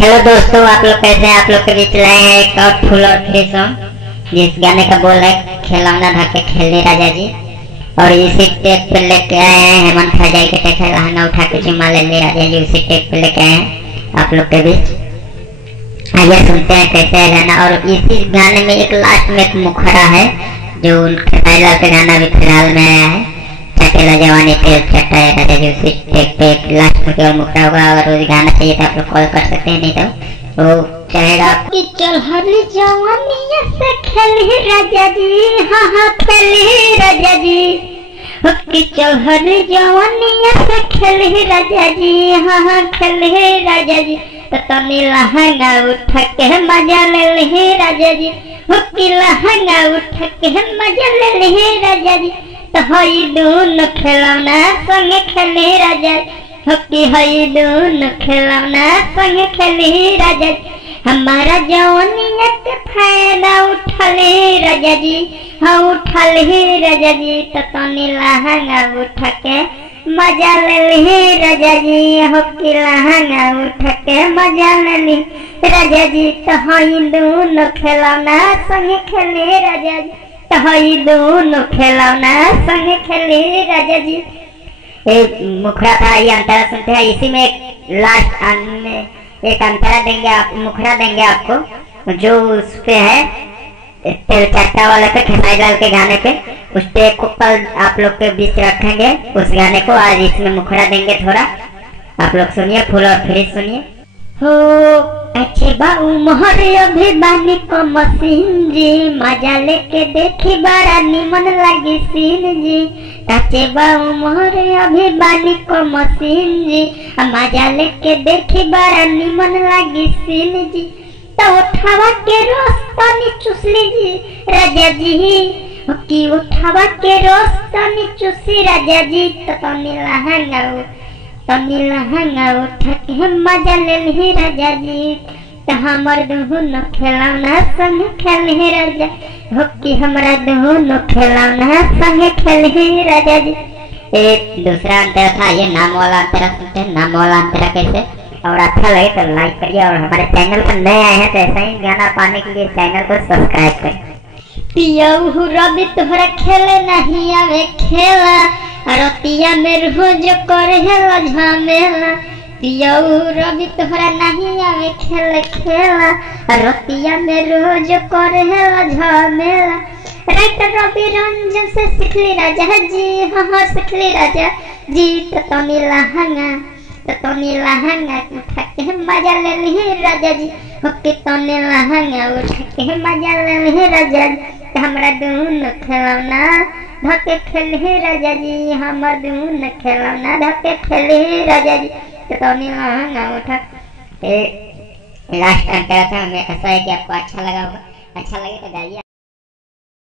Hello दोस्तों, आप लोग कैसे हैं? आप लोग के बीच लाए हैं एक और फुल और फ्री सॉन्ग जिस गाने का बोल है खिलौना धाके खेलने राजा जी। और इसी टेप पे लेके आए हैं हेमंत खरजाई के टेक है लहंगा उठा के चुम्मा ले ले राजा जी। उसी टेप पे लेके आए हैं आप लोग के बीच। आइए सुनते हैं कैसे है गाना। और इसी गाने में एक लास्ट में एक मुखड़ा है जो उनके टाइलर के गाना भी फिलहाल में आया है, चटेला जवानी तेल चटाए राजा जी। उसी टेप पे लास्ट में केवल मुखड़ा होगा। और उस गाना चाहिए तो आप लोग कॉल कर सकते हैं, नहीं तो वो चाहेगा कि चल हरी जवानी से खेली राजा जी, हाँ हाँ खेली राजा जी। कि चल हरी जवानी से खेली राजा जी, हाँ हाँ खेली राजा जी। तो तनी लहंगा उठा के मजा ले ली राजा जी। कि लहंगा उठा के मजा ले ली राजा जी। तो हई दोनों खिलौना संग खेली राजा जी। कि हई दोनों खिलौना संग खेली राजा जी। हमारा जवानिया के फायदा उठा ले राजा जी, हाँ उठा ले राजा जी। तो तनी लहंगा उठा के मजा ले ली राजा जी। हो कि लहंगा उठा के मजा ले ली राजा जी। तो हई दोनों खिलौना संग खेले राजा जी। तो हई दोनों खिलौना संग खेले राजा जी। मुखड़ा था, ये अंतरा सुनते हैं। इसी में एक लास्ट में एक अंतरा देंगे, आप मुखड़ा देंगे आपको जो उस पे है तेल चट्टा वाले पे खेसारी लाल के गाने पे। उस पे कल आप लोग के बीच रखेंगे उस गाने को। आज इसमें मुखड़ा देंगे थोड़ा, आप लोग सुनिए, फुल और फ्री सुनिए। हो अच्छे बाऊ मोहर अभी बानी को मशीन जी, मजा लेके देखी बड़ा निमन लगी सीन जी। अच्छे बाऊ मोहर अभी बानी को मशीन जी, मजा लेके देखी बड़ा निमन लगी सीन जी। तो उठावा के रोस तनी चुसली जी राजा जी। कि उठावा के रोस तनी चुसी राजा जी। तो तनी लहंगा उठा के मजा ले ली राजा जी। तो हमर दोनों खिलौना संग खेली राजा। हो कि हमरा दोनों खिलौना संग खेली राजा जी। एक दूसरा अंतरा था, ये नाम वाला अंतरा सुनते हैं। नाम वाला अंतरा कैसे, और अच्छा लगे तो लाइक करिए। और हमारे चैनल पर नए आए हैं तो ऐसा ही गाना पाने के लिए चैनल को सब्सक्राइब करें। पियऊ रवि तोहरा खेले नहीं आवे खेला, रतिया में रोज करेला झमेला। पियऊ रवि तोहरा नहीं आवे खेले खेला, रतिया में रोज करेला झमेला। राइटर रवि रंजन से सिखली राजा जी, हाँ हाँ सिखली राजा जी। तो तनी लहंगा उठा के मजा ले ली राजा जी। हो कि तनी लहंगा उठा के मजा ले ली राजा जी। तो हमरा दोनों खिलौना धके खेली राजा जी। हमर दोनों खिलौना धके खेली राजा जी। तो तनी लहंगा उठा। लास्ट अंतरा था, हमें ऐसा है कि आपको अच्छा लगा होगा। अच्छा लगे तो जाइए।